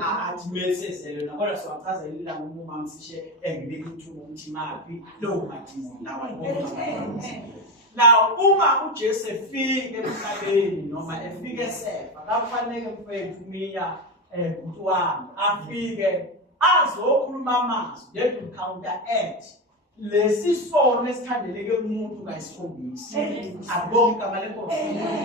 athi mesesele nakodwa siwachazelela ngomama msishe engibeka ithuba ukuthi mapi lo mathini lawa now uma uJesu efike emhlabeni noma efike esefa kafanele mfethu miya umuntu wami afike azokhuluma amazwi let him counteract lesi sono esithandeleke umuntu ngayisikhombisi abonke igama lenkosi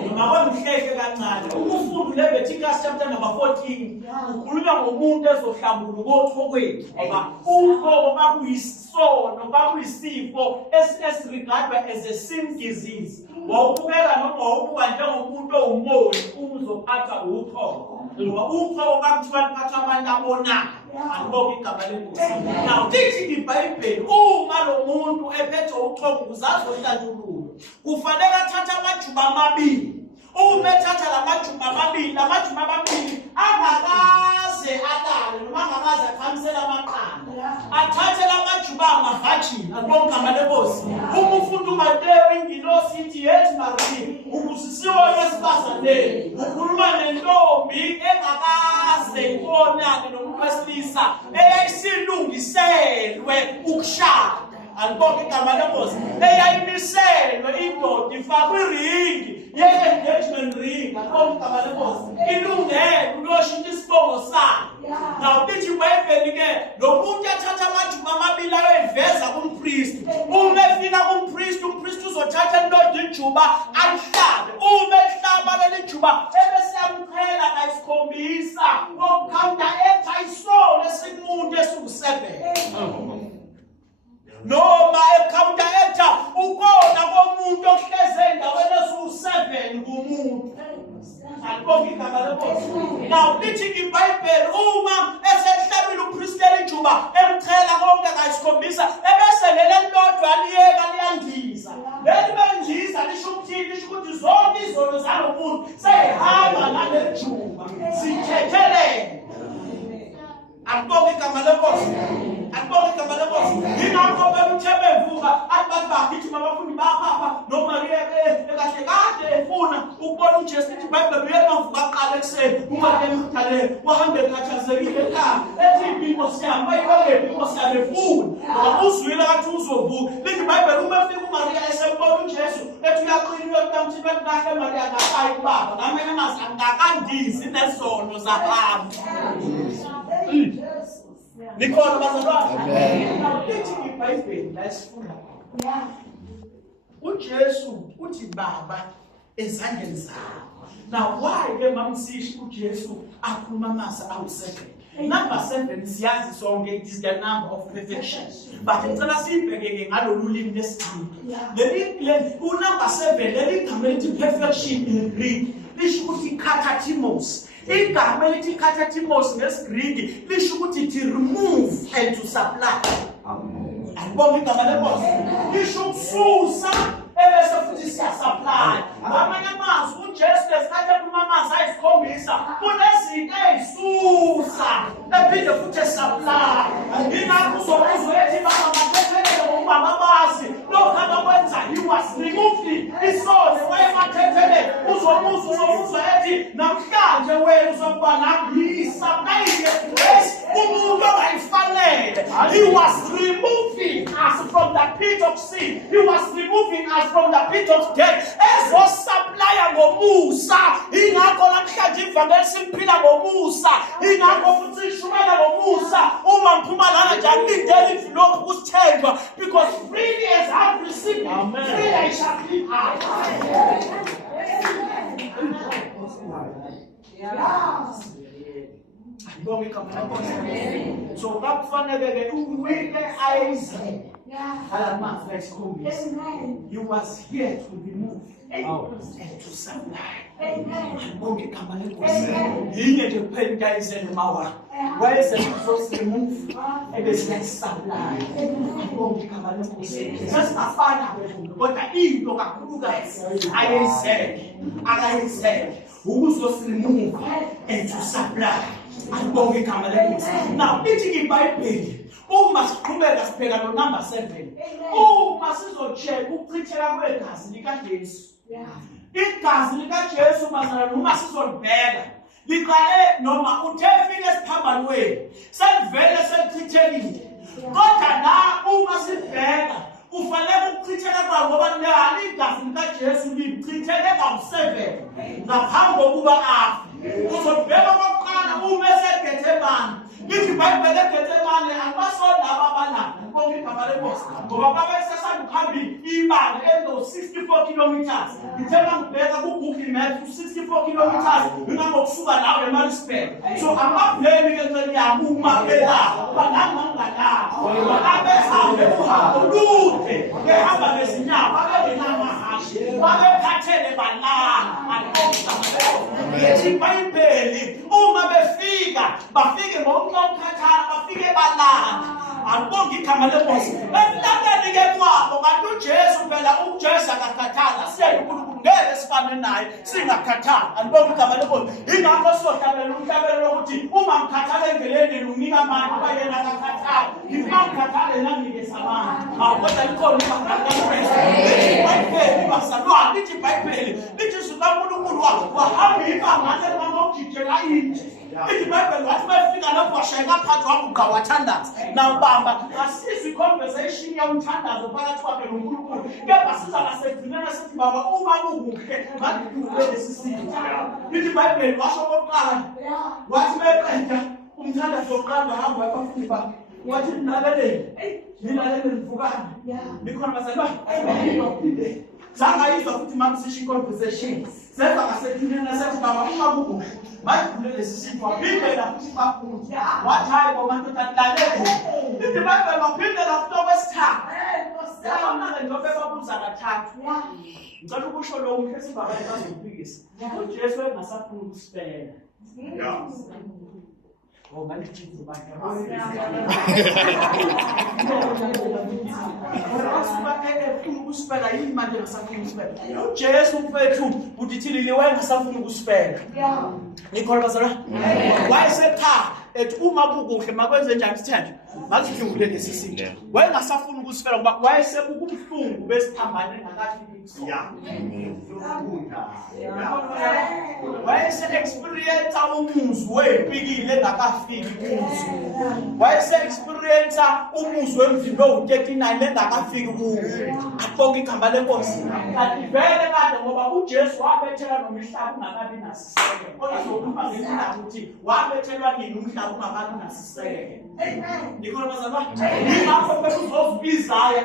noma kwamhleke kancane ukufunda leVeticus chapter number 14 ukhuluma ngomuntu ezohlambuluka othokweni ngoba ukho bakuyisono bakuyisifo esirigadwa as a sin disease wawubukela noma wawubuka njengomuntu owumoni uzophatha uthoko ngoba ukho bakuthiwa kuphatha abantu abonayo abonke igama lenkosi now lithi iBhayibheli uma lo muntu ephethe uthoko uzazohlanjululo kufanele athathe amajuba amabili uma ethatha la majuba amabili angakaze alale noma angakaze akhamisela amaqanda athathe la majuba amavajini abonke igama lenkosi uma ufunda uMateyu ingilosi ithi yethi Maria ubusisiwe esibazaneni ukhuluma nentombi engakaze ibonane nomuntu wesilisa eyayisilungiselwe ukushada albonke igama lenkosi eyayimiselwe indoda ifakwe iringi ye-engagement ring albonke igama lenkosi ilungele uyoshintsha isibongo sayo now lithi iBhayibheli-ke lo muntu athatha amajuba amabili ayoyiveza kumpristi uma efika kumpristi umpristi uzothatha indoda ijuba alihlabe uma ehlaba leli juba ebesiyamqhela ngayisikhombisa wokukhawunta-acta isono esikumuntu esiku-7 noma ekhawunta-acta ukona komuntu ohleze endaweni esiwu-7 kumuntu albonke igama lenkosi now lithi iBhayibheli uma esehlabile umpristi elijuba emqhela konke ngayisikhombisa ebese leli lodwa liyeka liyandiza leli bendiza lisho ukuthini lisho ukuthi zonke izono zalo muntu seyihamba naleli juba zithethelele albonke igama lenkosi albonke igama lenkosi ingakho bemthebe evuka abantu bakithi mabafundi baphapha noMaria ekahle kade efuna ukubona uJesu lithi iBhayibheli uyebavuka aqala ekuseni uma emkhuthalele wahambe ekhathazekile ekhaya ethi inkosi yami bayibeke inkosi yami efuna ngoba uzwile kathi uzovuka lithi iBhayibheli uma efika uMaria esembona uJesu ethi uyaqinile utamthi bethi kahle Maria akasayi kubaba ngamanye amazwi angakandizi nezono zabantu Nikhona bazalwane lithi iBhayibheli la sifunda uJesu uthi baba ezandleni zakho now why ke mamsishi uJesu akhuluma amazwi awu7 number 7 siyazi sonke it is the number of perfection but ngicela sibheke ngalolu limi lesiGriki leli unumber 7 leli igama lithi perfection in Greek lisho ukuthi katatimos igama elithi katatimos ngesiGriki lisho ukuthi to remove and to supply albonke igama lenkosi lisho ukususa ebese futhi siyasupply ngamanye amazwi uJesu lesikhathi ephuma amazwi ayisikhombisa kunezinto ezisusa ephinde futhi supply ingakho uzokuzwa ethi baba mathethelele ngobaba bazi lokho abakwenza he was removing isono wayemathethelele uzomuzwa ethi namhlanje wena uzokuba ngiyisaplayile grace umuntu ongayifanele he was removing us from the pit of sin he was removing us from the pit of death ezosupply ngomusa ingakho namhlanje ivangeli simphila ngomusa ingakho futhi ishumela ngomusa uma ngiphuma lana nje angilindele envelope kusithenjwa because freely as I've received freely I shall give out so kakufanele uwile ayizele he was here to remove and to supply. Bonke igama lenkosi. Yinye nje kuphela into ayizele mawa. Wayeze ukuthi remove ebese supply. Bonke igama lenkosi. Sesifana kodwa into kakhulukazi ayizele. Akayizele. Ukuzosi-remove and to supply. Bonke igama lenkosi. Now ithi iBhayibheli uma siqhubeka sibheka no number 7 uma sizocheck ukuchitheka kwegazi likaJesu igazi likaJesu bazalwane uma sizolibheka liqale noma uthefike esiphambanweni selivele selichithekile kodwa na uma sibheka ufanele ukuchitheka kwawo ngoba nali igazi likaJesu lichitheke kawu7 ngaphambi kokuba afe uzobheka kokuqala uma eseGethsemane lithi iBhayibheli eGethsemane abasona ababala konke igama lenkosi ngoba babesesanda ukuhamba ibanga elo-64 kilometers ngithela ngibheka ku-Google Maps 64 kilometers ngokusuka lawo eMaritzburg so amablemi ke ncane yami uma belapho bangangangalapho babehambe uhambo lude behamba ngezinyawo babengenamahashi babephathele balanga yethi iBhayibheli uma bafike ngokukhathala bafike balanga akubonga igama lenkosi emlandeni ke kwabo kanti uJesu phela uJesu akakhathala siyaye uNkulunkulu ngeke sifane naye singakhathali alibonga igama lenkosi ingakho sizohlabela umhlabelo lokuthi uma ngikhathala endleleni unika amandla bayena akakhathali ngikhathala nangike samandla kodwa likhona iBhayibheli basalwa lithi iBhayibheli lithi uNkulunkulu wahamba ibanga ngokujijela inje iBhayibheli wathi bafika lapho washayeka phansi wabuqa wathandaza nawubamba asizwe conversation yomthandazo phakathi kwakhe noNkulunkulu kepha siza nasegcineni sithi baba uma kukuhle ngakudlule lesisitha iBhayibheli washo kokuqala wathi beqeda umthandazo wokuqala hamba abafundi bakhe wathi nilalele nivukane nikhona bazalwane ayiphinde zangayizwa futhi mamsisha conversation senza ngasekhini nasethi baba uma kukuhle madlule lesisitha waphindela futhi bafundi wathi hayi bobantu tatlalele iBhayibheli waphindela futhi okwesithathu yabona njengoba babuza kathathu ngicela ukusho lo umhle sibaba ebazophikisa uJesu engasafuni ukusipela Oh, my Jesus, my God. Jesu mfethu udithilile wayengasafuni ukusifela. Nikholwa bazalwa? Wayesetha ethi uma kukuhle makwenze njani sithando? Masidlule lesi sitho. Wayengasafuni ukusifela ngoba wayesekubuhlungu besithambane ngakathi wayese-experience umuzwa wey'pikile engakafiki kuzo wayese-experience umuzwa wemvimbo owu-39 engakafiki kuwo akubonke igama lenkosi kanti vele kade ngoba uJesu wabethelwa nomhlaba ungakabi nasisekelo kodwa sokukhuluma ngendlela ukuthi wabethelwa nini umhlaba ungakabi nasisekelo nikholwa bazalwa yingakho bekuzozibizayo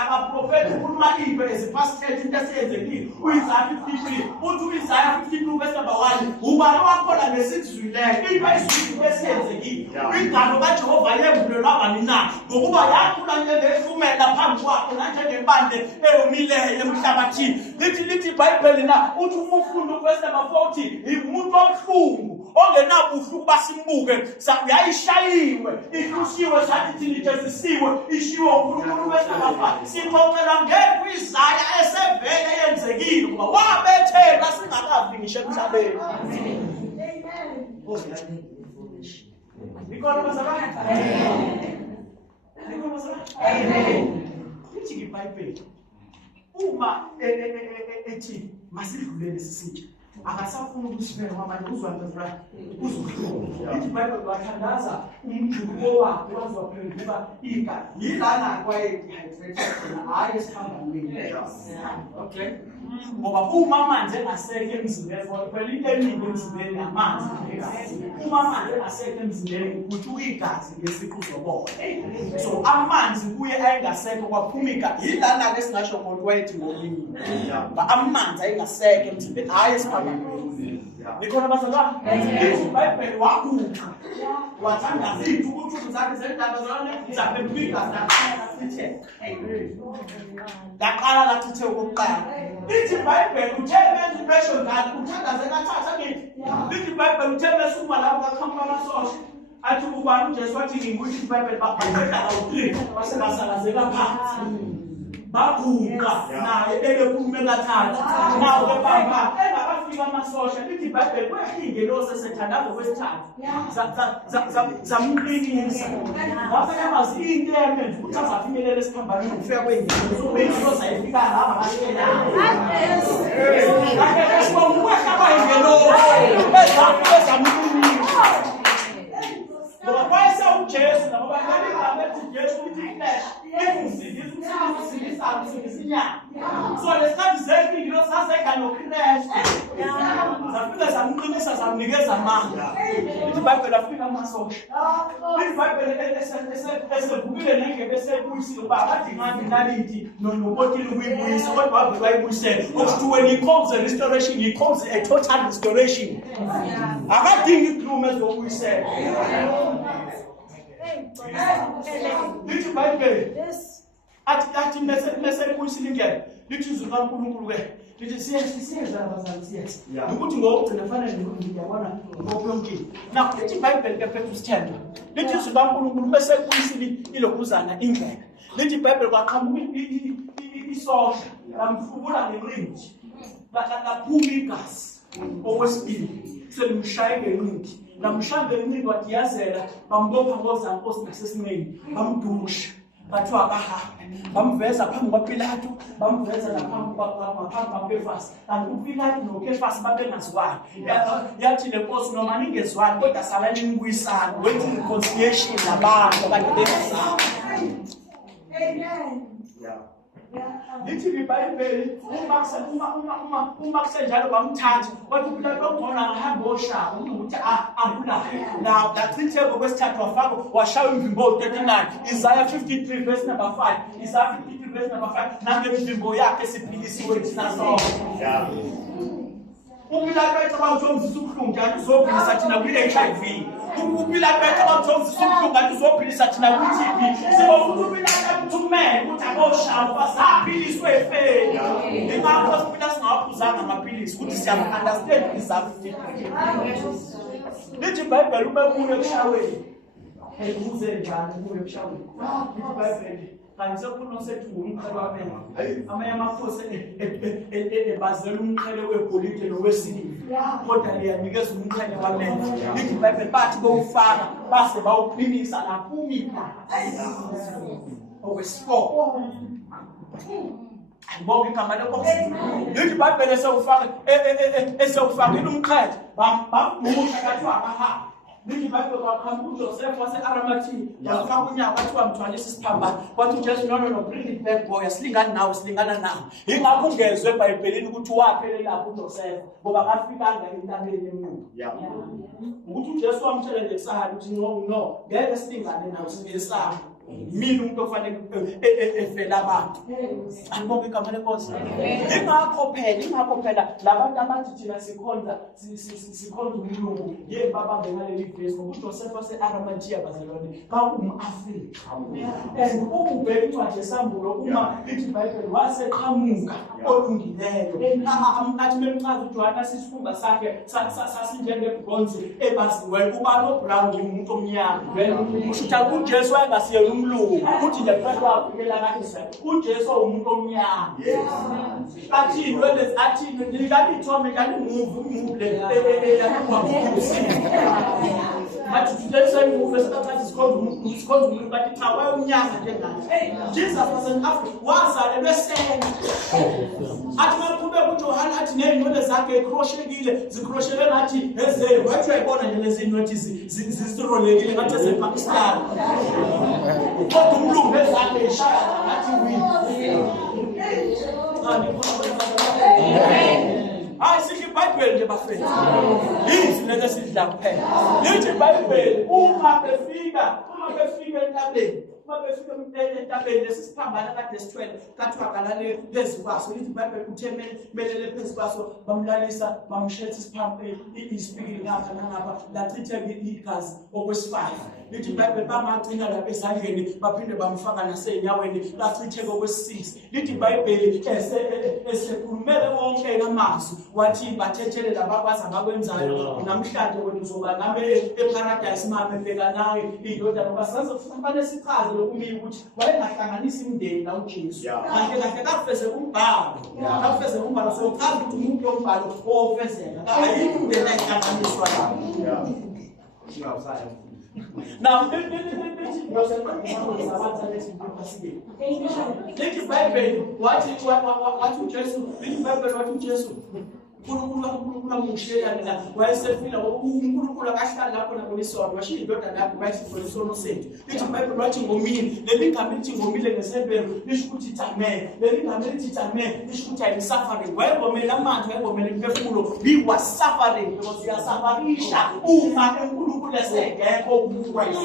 abaprofethi ukhuluma into ezipast 10 into esiyenzekile uIsaiah 53 uthi uIsaiah 52 verse number 1 ubani wakhona ngesikuzwileyo into esizwe esiyenzekile ingalo kaJehova yevulelwa bani na ngokuba yakhula njengehlumela phambi kwakho nanjengempande eyomileyo emhlabathini lithi iBhayibheli na uthi umfundo verse number 40 umuntu omhlungu ongenabuhlu basimbuke yayishayiwe ihlusiwe sathi thilithesisiwe ishiwe uNkulunkulu verse number 5 sixoxela ngeke uIsaiah esevele yenzekile ngoba wabethelwa singakafi ngisho emhlabeni amen nikholwa bazalwane nikholwa bazalwane amen lithi iBhayibheli uma ethi masidlulele sisitsha akasafuna ukusifela manje uzwandazana uzohlala iBhayibheli bathandaza umjuluko wakhe wazophenduka igazi yilana kwayedehydrated khona hayi esihambani okay ngoba uma amanzi engaseke emzimbeni phela into eningi emzimbeni amanzi uma amanzi engaseke emzimbeni kuthi igazi ngesiqu zoboya so amanzi kuye ayengaseke kwaphuma igazi yilana ke singasho ngokuthi wayethi ngolimi ba amanzi ayengaseke emzimbeni hayi esihambani nikholwa bazalwane iBhayibheli waguqa wathandaza izithukuthuthu zakhe zendaba zona zaphendulika zaqala laqala lachithe okokuqala lithi iBhayibheli uthe benza impression ngani uthandaze kathatha lithi iBhayibheli uthe besuma lapho kaKhampala sosha athi ubani uJesu wathi ngingusho iBhayibheli babhekela u3 basebasalazeka phansi baguqa naye ebekhulume kathatha nawe baba kwafika amasosha lithi iBhayibheli kwehlike lo sesethandaza kwesithathu zamqinisa wafika amazi into eyenza ukuthi azafinyelela esiphambanweni ukufika kwengelo so zayifika ngaba kahle kanti sibonga kwengelo ezamqinisa ngoba kwayese uJesu nabo bakali babethi Jesu uthi flesh so lesikhathi zefingi lo saseka noKristu zafika zamqinisa zamnikeza amandla lithi iBhayibheli afika amasosha lithi iBhayibheli esevukile nengebe esebuyisile uba kade ngathi nalithi nokotile ukuyibuyisa kodwa wavele wayibuyisela ukuthi when he calls a restoration he calls a total restoration akadingi ikhulumo ezokubuyisela lithi iBhayibheli athi mesele kuyisile ingene lithi izwi kaNkulunkulu ke lithi siyeza abazali siyeza ukuthi ngokugcina fanele ngiyabona ngokwemkile na lithi iBhayibheli ke phethu sithemba lithi izwi kaNkulunkulu bese kuyisile ilokuzana ingene lithi iBhayibheli kwaqhamuka isosha lamfubula ngeqindi laphuma igazi okwesibili selimshaye ngeqindi namhlanje ngeqindi wathi yazela bambopha ngozankosi nasesinqeni bamdusha bathu akahambe bamveza phambi kwaPilato bamveza laphambi kwaKefasi kanti uPilato noKefasi babengaziwani yathi lenkosi noma ningezwani kodwa salani nibuyisana wenza reconciliation nabantu kanti bengazazi amen lithi iBhayibheli uma kusenjalo bamthatha wathi uPilato ongona ngahamba oshaka ukuthi akulahle now dachitheke kwesithathu wafaka washaya imvimbo 39 Isaiah 53 verse number 5 Isaiah 53 verse number 5 nangemvimbo yakhe siphilisiwe thina sonke uPilato ethi abazomzisa ubuhlungu njalo uzophilisa thina kwi-HIV uPilato ethi abazomzisa ubuhlungu njalo uzophilisa thina kwi-TB sibona ukuthi uPilato uthumele ukuthi aboshaka basaphiliswe efeni ingakho siphila singawaphuzanga amaphilisi ukuthi siya-understand izakho lithi iBhayibheli ubebuye ekushaweni uze njani ubuye ekushaweni lithi iBhayibheli kanti sekukhona osethi umqhele wamehlo amanye amakhosi ebazela umqhele wegolide nowesiliva kodwa liyanikeza umqhele wamehlo lithi iBhayibheli bathi bowufaka base bawuqinisa laphuma igazi okwesifo ayibonke igama lenkosi lithi iBhayibheli esewufakile umqhele bammusha kathiwa akahamba lithi iBhayibheli kwaqhamuka uJoseph wase-Arimathea wafaka unyaka wathiwa mthwalisa isiphambano wathi uJesu no bring it back boy asilingani nawe ingakho ungezwe eBhayibhelini ukuthi waphelelapho uJoseph ngoba kafikanga entabeni emnqobo ukuthi uJesu wamtshela nje kusahani ukuthi no ngeke silingane nawe singesamo mina umuntu ofanele efela abantu ayibonke igama lenkosi ingakho phela labantu abathi thina sikhonza uMlungu yebo babambelele iVesi ngoba uJoseph wase-Arimathea bazalwane kakumu-Afrika and ubheka incwadi yesambulo uma lithi iBhayibheli waseqhamuka olungileyo athi memchaza uJohane sisikhumba sakhe sasinjengebronze ebaziweyo ubani obrown umuntu omnyama kusho ukuthi uJesu wayengasiyena umlungu ukuthi nje phela wavikela kaIsrael uJesu umuntu omnyama athi ngikani ithome ngani move le athi tuthethe move esikhathi sikhonza umuntu bathi cha wayomnyama njengani Jesus was an African wazalelwe sena athi maqhubeka uJohane athi nezinwele zakhe zikroshele ngathi ezelo wathi uyayibona nje lezi zinwele zisirolekile ngathi ezePakistan kodwa umlungu ezakhe eshaya ngathi hayi sithi iBhayibheli nje bafethu izwi lelo sidla kuphela lithi iBhayibheli uma befika entabeni entabeni lesisiphambana kade sithwele kathiwa kalale phezu kwaso lithi iBhayibheli uthe melele phezu kwaso bamlalisa bamshetha isipikili ngapha nangapha lachitheke igazi okwesifana lithi iBhayibheli bamagcina lapha ezandleni baphinde bamfaka nasey'nyaweni lachitheke okwesi-6 lithi iBhayibheli esekhulumele wonke amazwi wathi but ungathethele labakwazi abakwenzayo namhlanje wena uzoba ngabe eparadise mama ebheka nawe indoda ngoba saze kufanele sichaze lokumini ukuthi wayengahlanganisa imindeni la uJesu kahle kahle kafeze umbhalo kafeze umbhalo so chaza ukuthi umuntu yombhalo ofezeka ayikho imindeni ayihlanganiswa la now the Bible what Jesus uNkulunkulu mushiya mina wayesefila uNkulunkulu akahlala lapho nabonisona washiya indoda yakhe bayisifolesono sethu lithi Bible wathi ngomini leli igama lithi ngomile ngesebelo lisho ukuthi itame leli igama lithi itame lisho ukuthi I'm suffering wayebomela amandla wayebomela imphefumulo he was suffering because yasafarisha uma uNkulunkulu esengekho ukuwayisa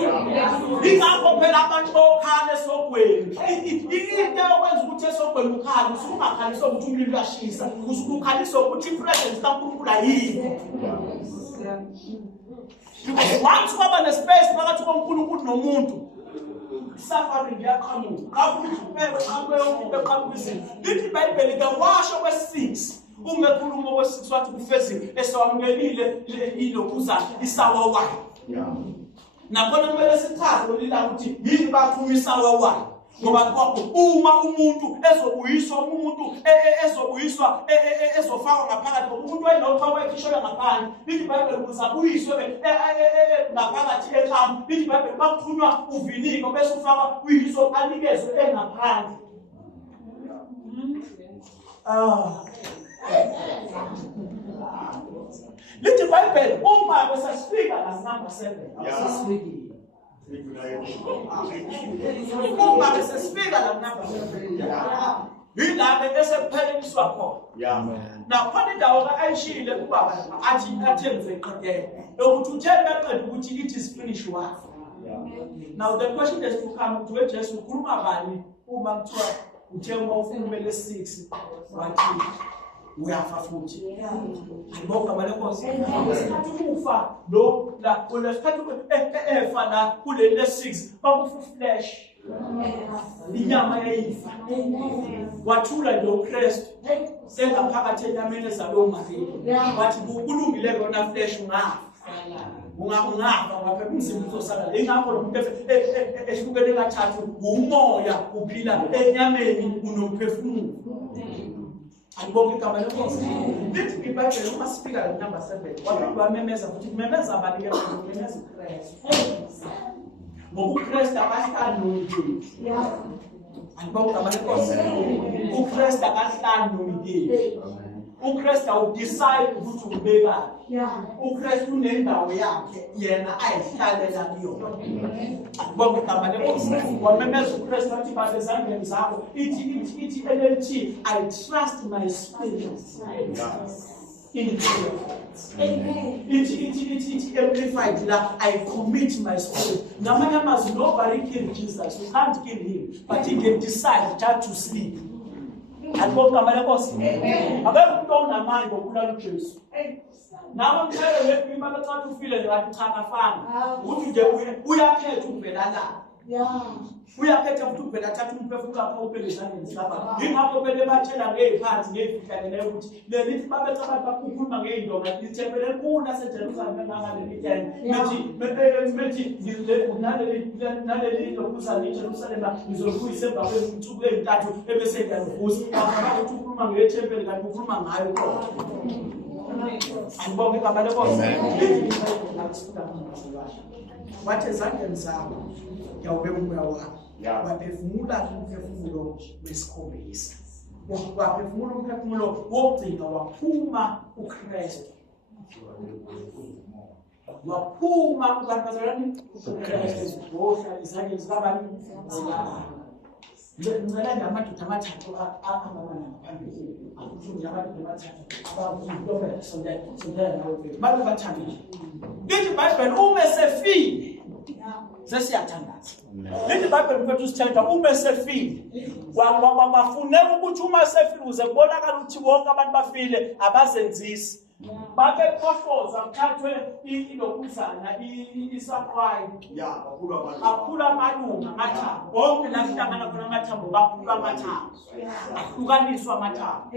ingakho phela abantu bokhana esogweni into okwenza ukuthi esogweni ukhali usungakhaliswa ukuthi umlilo uyashisa usukhaliswa ukuthi presence kaNkulunkulu ayikho because once kwaba nespace phakathi koNkulunkulu nomuntu suffering yaqhamuka kafuthi ubeke qhamuka lithi iBhayibheli ngawasho kwesi-6 ungekhuluma kwesi-6 wathi kufezi esawamkelile ilokuza isawa wayo nakhona kumele sichaze lila ukuthi yini baphuma isawa wayo ngoba kwakho uma umuntu ezobuyiswa ezofakwa ngaphakathi umuntu wayinokho wayikhishela ngaphandle lithi iBhayibheli kuzabuyiswe ngaphakathi ekhaya lithi iBhayibheli bakuthunywa uviniko bese ufaka uyiswa anikezwe engaphandle lithi iBhayibheli uma besasifika la number 7 asifiki uma besasifika la number 7 yilapho esepheliswa khona now khona indawo ayishile ubaba athi ngizoyiqedela ukuthi uthele baqeda ukuthi it is finished work now the question is to come to Jesus ukhuluma bani uma kuthiwa uthe uma ukhulumele 6 wathi uyafa futhi ngibonga malekosi ngesikhathi kufa lo la kulesikhathi efa la kule le6 bakufa flesh inyama yayifa wathula nje uKristu sengaphakathi enyameni ezalo Maria wathi kulungile kona flesh ungafa ngapha umzimba uzosala ingakho lo muntu ehlukene kathathu umoya uphila enyameni unomphefumulo Angibonge igama lenkosi. Lithi iBhayibheli uma sifika la number 7 wathi wamemeza ukuthi kumemeza abantu ke kumemeza uKristu. Ngoba uKristu akahlali nomuntu. Angibonge igama lenkosi. uKristu akahlali nomuntu. uKristu awudecide ukuthi ubeka. uKristu unendawo yakhe yena ayihlalela kuyona. Angibonge igama lenkosi. Wamemeza uKristu wathi base ezandleni zakho ithi LLT I trust my spirit in prayer. It's amplified la I commit my spirit. Ngamanye amazwi nobody kill Jesus. You can't kill him, but he can decide just to sleep. Angibonge igama lenkosi. Akekho umuntu onamandla okulala uJesu. Nawe mthele wepima bethatha ufile ngathi cha kafana. Uthi nje uyakhetha ukuvela la. Uyakhetha ukuthi uvela thatha umphefumulo wakho ubeke ezandleni zakho. Yingakho bele bathela ngeziphansi ngezihlakeleyo ukuthi lelithi babetha abantu bakhuluma ngeindonga lithempele enkulu aseJerusalem ngaleli time. Methi naleli lokuza eJerusalem ngizokuyisa emva kwezinsuku ezintathu ebese ngiyavusa. Akho ukuthi ukhuluma ngethempeli kanti ukhuluma ngayo kodwa. Angibonge igama lenkosi. Wathi ezandleni zakho Ngiyawubeka umoya wakho. Waphefumula umphefumulo wesikhombisa. Waphefumula umphefumulo wokugcina waphuma uKristu. Waphuma ukazalani uKristu. Wohla izandleni zikabani zikabani. Ngicela nje amadoda amathathu akhambana ngaphambili. Akufunde amadoda amathathu abakulobe sondela nawe. Babe bathambile. Lithi iBhayibheli uma esefile sesiyathandaza. Lithi iBhayibheli mfethu usithetha uma esefile. Wafuneka ukuthi uma esefile uze kubonakala ukuthi wonke abantu bafile abazenzisi. Babe photoza kuthathwe ilokuzana isaphwayi. Aphula amalunga amathambo. Bonke la kuhlangana khona amathambo baphula amathambo. Ahlukaniswa amathambo.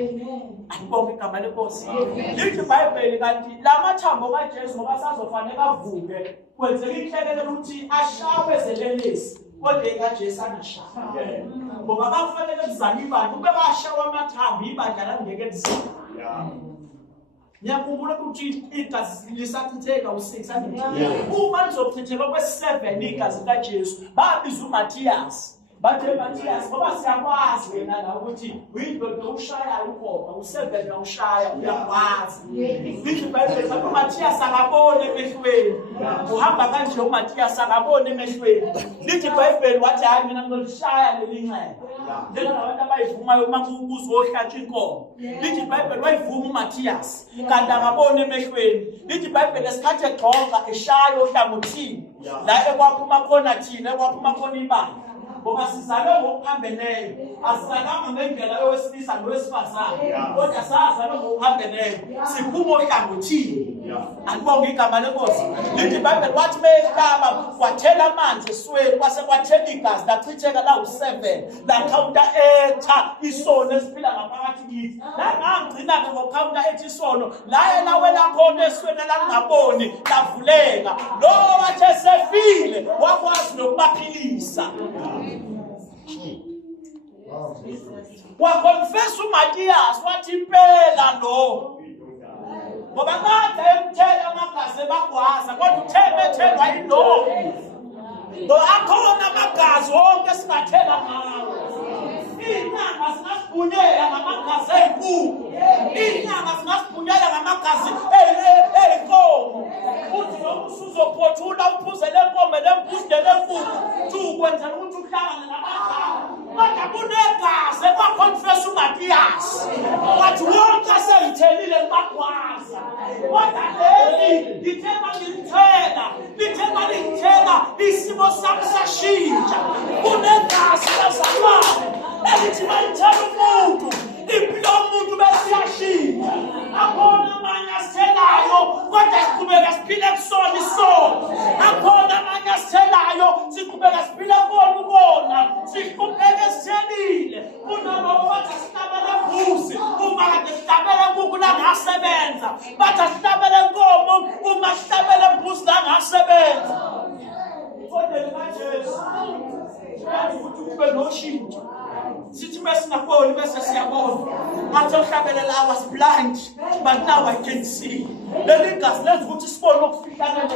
Ayibonke igama lenkosi. Lithi iBhayibheli kanti la mathambo kaJesu ngoba sazofanele avuke. Kwenzeka inhlelelo ukuthi ashawe zelelesi. Kodwa kaJesu angashawa. Ngoba bakufanele kuzale ibandla ube bashawa amathambo ibandla langeke lizale. Ngiyakhumbula ukuthi igazi lisachitheka u600. Uma lizochitheka kwesi7 igazi kaJesu babiza uMatthias. Bathe Matthias ngoba siyakwazi wena la ukuthi uyindoda ushaya ukhoba u7 na ushaya uyakwazi. Lithi iBhayibheli ukuthi uMatthias akabone emehlweni. Uhamba kanje uMatthias akabone emehlweni. Lithi iBhayibheli wathi hayi mina ngizolishaya leli nxele. Njalo abantu abayivumayo uma kuzohlatshwa inkomo. Lithi iBhayibheli wayivuma uMatthias kanti akabone emehlweni. Lithi iBhayibheli esikhathi egxoka eshaya ohlangothini. La ekwaphuma khona thina ekwaphuma khona ibandla. Ngoba sizalwe ngokuphambeneyo asizalanga ngendlela yowesilisa nowesifazane kodwa sazalwe ngokuphambeneyo siphuma ohlangothini. Alibonge igama lenkosi. Lithi iBhayibheli wathi behlaba kwathela amanzi esweni kwase kwathela igazi lachitheka la u7 la counter etha isono esiphila ngaphakathi kithi. La ngangcina ke ngocounter ethi isono la yena wena khona esweni la ngaboni lavuleka. Lo wathi esefile wakwazi nokubaphilisa. Wakonfessa uMatthias wathi impela lo ngoba kade emthela amagazi ebagwaza kodwa uthebethelwa yindoda. Lo akhona amagazi wonke singathela ngawo. Inyanga singasibhunyela ngamagazi ezinkulu. Inyanga singasibhunyela ngamagazi eyinkomo. Uthi noma usuzophothula uphuze lenkomo lemphuzile lemfuku ukwenzela ukuthi uhlangane nabaganga. Kodwa kunegazi ekwakonfessa uMatthias. Wathi wonke aseyithelile bagwaza. Kodwa leli lithemba lithela. Lithemba lithela isimo sami sashintsha. Kunegazi lazalwane. Elithi bayithela umuntu. Impilo yomuntu besiyashintsha. Akhona amanye asithelayo kodwa siqhubeka siphile kusona isono. Akhona amanye asithelayo siqhubeka siphile kona ukona. Siqhubeke sithelile. Kunalabo bathi asihlabele mbuzi uma kade sihlabele nkukhu la ngasebenza. Bathi asihlabele nkomo uma sihlabele mbuzi la ngasebenza. Kodwa kaJesu ukuthi kube noshintsho. Sithi mesingaboni bese siyabona. Ngathi uhlabelela I was blind but now I can see. Leli gazi lenza ukuthi sibone okufihlane nje.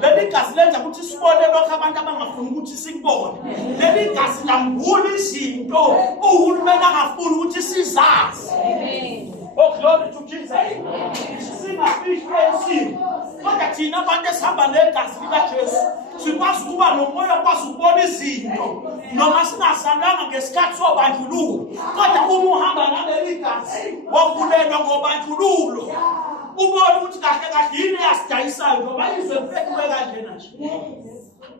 Leli gazi lenza ukuthi sibone lokho abantu abangafuni ukuthi sikubone. Leli gazi lambula izinto uhulumeni angafuni ukuthi sizazi. Amen. Oh glory to Jesus. Singafihli esimo. Kodwa thina abantu esihamba negazi likaJesu sikwazi ukuba nomoya okwazi ukubona izinto noma singasanganga ngesikhathi sobandlululo. Kodwa uma uhamba naleli gazi wavulelwa ngobandlululo ubona ukuthi kahle kahle yini yasidayisayo ngoba izwe mfethu kanjena nje.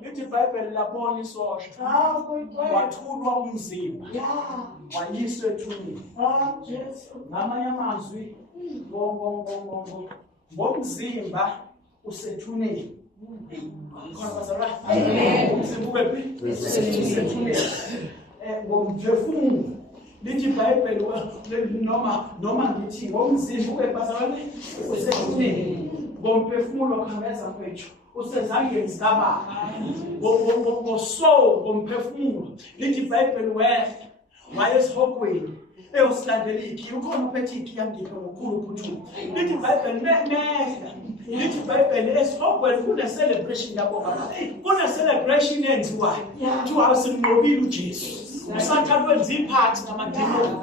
Lithi iBhayibheli labona isosha wathulwa umzimba wayiswa ethuneni. Ngamanye amazwi ngomzimba usethuneni. Umzimba ubephi? Usethuneni. Ngomphefumulo lithi iBhayibheli noma ngithi ngomzimba ubephi usethuneni. Ngomphefumulo khangeza mfethu usezangeni zikababa. Ngomphefumulo lithi iBhayibheli wayesihogweni eyosilandela ikhi ukhona uphethe ikhi yangiphe ngokhulu uphuthume. Lithi iBhayibheli mehla. Lithi iBhayibheli esihogweni kune-celebration yabo baba. Kune-celebration enziwayo. Kuthiwa simnqobile uJesu. Usathane wenza iphathi namadimoni.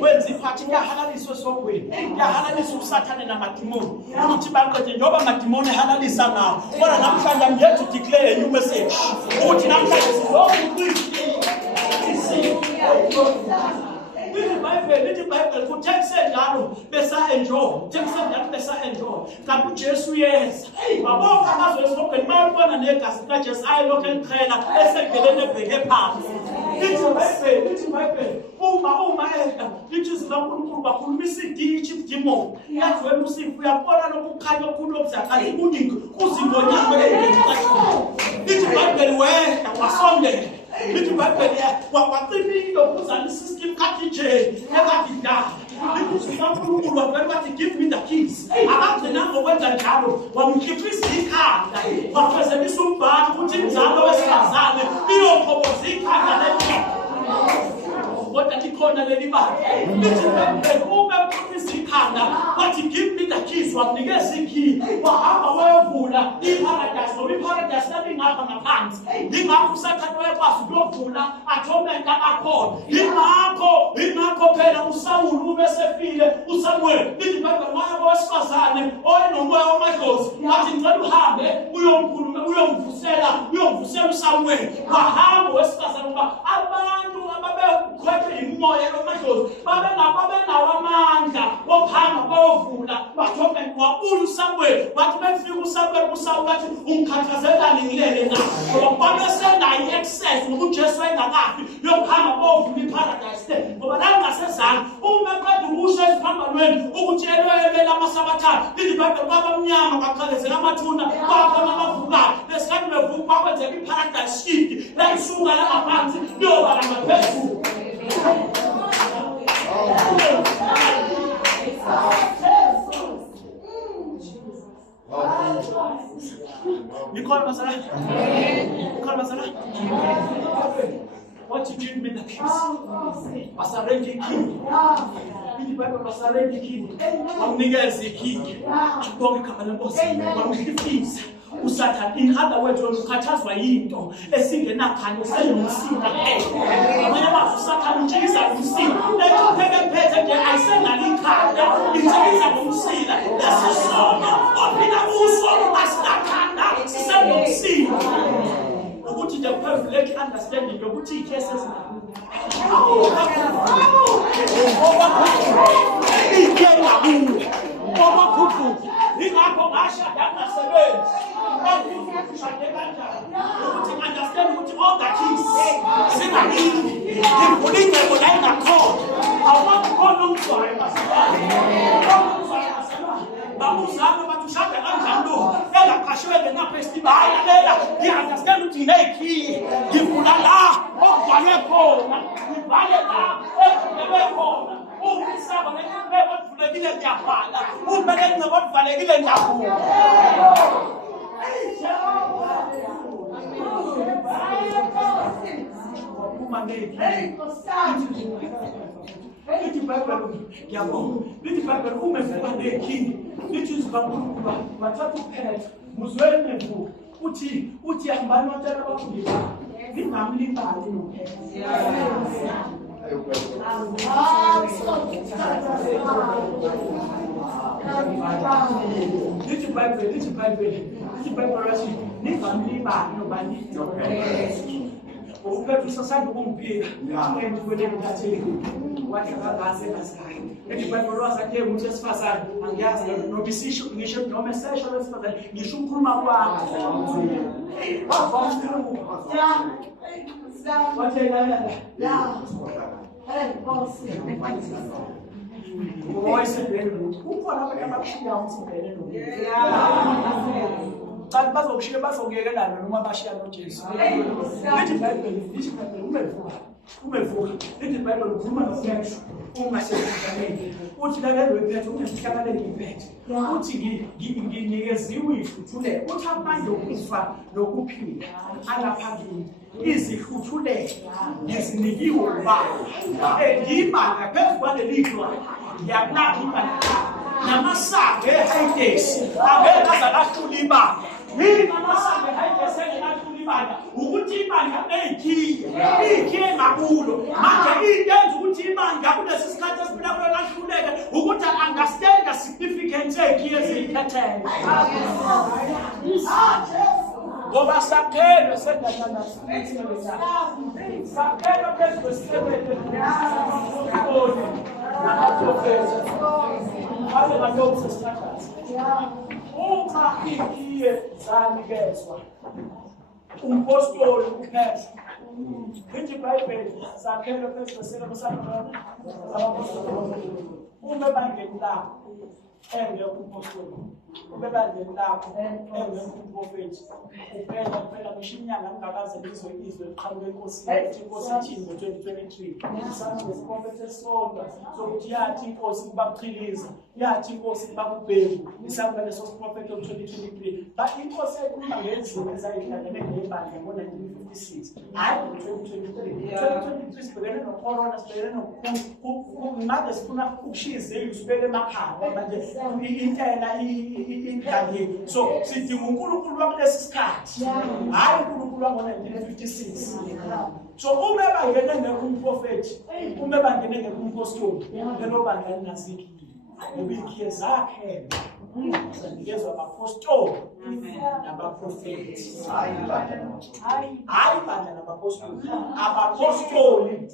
Wenza iphathi kuyahalaliswa esihogweni. Kuyahalaliswa usathane namadimoni. Ukuthi baqede njengoba amadimoni ehalalisa nawo. Kodwa namhlanje I'm here to declare a new message. Ukuthi namhlanje sizokugcina lithi iBhayibheli kuthekise njalo besa enjoy. Thekise njalo besa enjoy. Kanti uJesu yeza. Babonke amazwe esihogweni wabona negazi kaJesu ayelokhu eliqhela esengelene ebheke phansi. Lithi Bible uma eda lithi zikaNkulunkulu bakhuluma isidini chief demon yazi wena usifu uyabona lokukhanya okukhulu okuzakazi kuningi kuzingonyama ey'ngenikayo. Lithi Bible wena wasondela. Lithi Bible waqinile ukuzana isystem kathi nje ekadidala. Lithi zikaNkulunkulu wavele wathi give me the keys. Akagcina ngokwenza njalo wamkhiphisa ikhanda wafezekisa umbhalo ukuthi inzalo wesifazane iyokhoboza ikhanda leli. Kodwa likhona leli bani. Lithi uma mkhiphisa ikhanda wathi give me the keys wamnikeza ikey wahamba wayovula iparadise ngoba iparadise lalingapha ngaphansi. Ingakho usathane wayekwazi ukuyovula athomenta akhona. Ingakho phela uSawuli ube sefile uSamuel. Lithi Bible manje wesifazane oyenomoya wamadlozi wathi ngicela uhambe uyomvusela uSamuel. Wahamba wesifazane ngoba abantu ababekhwethe imoya yamadlozi babenawo amandla wokuhamba bayovula bathomenta wabula uSamuel. Wathi befika uSamuel kuSawuli wathi ungikhathazelani ngilele na ngoba babesenayo i-access ngoba uJesu wayengakafi yokuhamba bayovula iparadise ngoba la ngasezansi uma qeda ukusho esiphambanweni ukuthi elwele lamasabatha. Lithi Bible babamnyama baqhalezela amathuna bakhona abavukayo lesikhathi bevuka bakwenzeka iparadise shift la isuka la ngaphansi liyoba la ngaphezulu. Nicole Masala. What you give me the keys? Basarende key. Lithi Bible basarende key. Wamnikeza ikey. Bonke igama lenkosi. Wamkhiphisa. Usathane. In other words, when ukhathazwa yinto esingenakhanya senomsila amanye abantu usathane utshengisa ngomsila lephekephethe nje ayisenalikhanda itshengisa ngomsila lesisona ophila kuso asinakhanda sisenomsila ukuthi the perfect understanding yokuthi i-cases ingakho ngashada ngasebenzi understand ukuthi all the keys singaningi ngivulingeko la ingakhona awukhona umzwayo babuzana bathi ushada kanjani lo engaqashiwe ngenapesitibali lalela ngi-understand ukuthi nginey'khiye ngivula la okuvale khona ngivale la ekuvuleke khona umsaba ngencebeko oluvulekile ngiyavala uma lencebo oluvalekile ngiyavula. Lithi Bible ngiyabonga. Lithi Bible uma evuka nekhini lithi zikaNkulunkulu bathatha uphethe muzwele nevuka uthi yahambani watshela abafundi bakho lingamlibali nophethe. Lithi Bible rathi ningamlibali nobani nophethe. Uphethe usasanda ukumphika ngendibele ngithathele wathi akagaze ngasayi. Lithi Bible wasathe umuntu esifazane angiyazi noma isisho ngisho noma esesho lesifazane ngisho ukukhuluma kwakho. Ukhona abantu abakushiya umsindele lo. Cha bazokushiya bazokuyekelana noma bashiya noJesu. Lithi Bible umevuka. Lithi Bible ukhuluma noPetro uma sekushanele. Uthi lakelwe Petro unesihlakaleni imphethe. Uthi nginikeziwe ihluthulelo. Uthi amandla okufa nokuphila alaphakini. Izihluthulelo ngizinikiwe ubaba. Ngibanga phezu kwalelihlwa. Ngiyakulapha ibanga. Namasango ehayidesi angeke aze lahlula ibanga. Yini amasango ehayidesi angeke lahlula ibanga? Ukuthi ibanga ikhiye ngakulo. Manje into enza ukuthi ibanga kulesi sikhathi esiphila kulo lahluleke ukuthi understand the significance ekhiye eziyiphetheyo. Ngoba sakhelwe sedanyana sakhelwe phezu kwesisekelo nabaprofesa. Uma ikiye zanikezwa umpostoli kuphela. Ithi iBhayibheli zakhele phezulu kwesiko sakho uma bangena lapho engekho umpostoli, uma bangena lapho engekho umprofethi, kuphela mishinyanga ngingakaze ngizwe izwe liqhamuka inkosi yethu, inkosi ithini ngo-2023 isana nesiprofethi esisodwa sokuthi yathi inkosi kubakuqhiliza, yathi inkosi kubakubhemu isana leso siprofethi ngo-2023. But inkosi ekhuluma ngezinto ezayidlalene nebandla ngo-1956 hayi ngo-2023. 2023 sibhekene nocorona, sibhekene ngabe sifuna ukushiya izindlu sibeke emakhaya manje intela indlaleni. So sidinga uNkulunkulu wakulesi sikhathi, hayi uNkulunkulu wango-1956. So uma bangene ngekho umprofethi, uma bangene ngekho umpostoli, lelo bandla linazikile ngoba ikhiye zakhe zanikezwa abapostoli nabaprofethi. Hayi bandla nabapostoli, abapostoli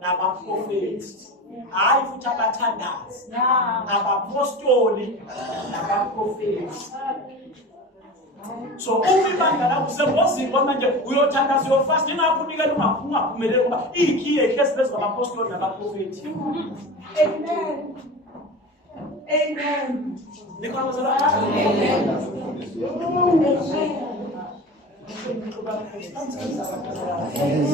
nabaprofethi. Hayi futhi abathandazi, abapostoli nabaprofethi. So uma ibandla lakho sengozini kwamanje uyothandaza uyofast ingakho unikela ungaphumeleli ukuba ikhiye ihlezi phezu kwabapostoli nabaprofethi. Amen. Amen. Amen.